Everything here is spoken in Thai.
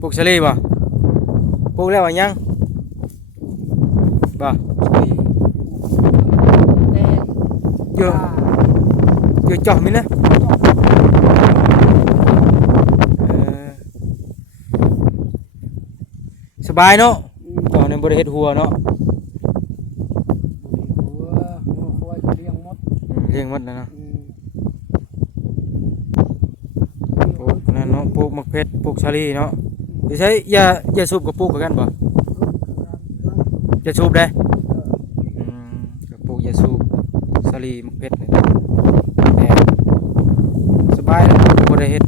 ปลูกสลีบ่ปลูกแล้วว่ายังบ่แดงอยู่อยู่จ่อมินะเออสบายเนาะจ่อในบ่ได้เฮ็ดหัวเนาะหัวควายเลี้ยงมดเลี้ยงหมดแล้วเนาะปลูกนั่นเนาะปลูกมะเพชรปลูกชาลีเนาะสิใช้ยาสูบกับปลูกคือกันบ่ยาสูบได้กับปลูกยาสูบชาลีมะเพชรนี่แต่สบายแล้วบ่ได้เฮ็ด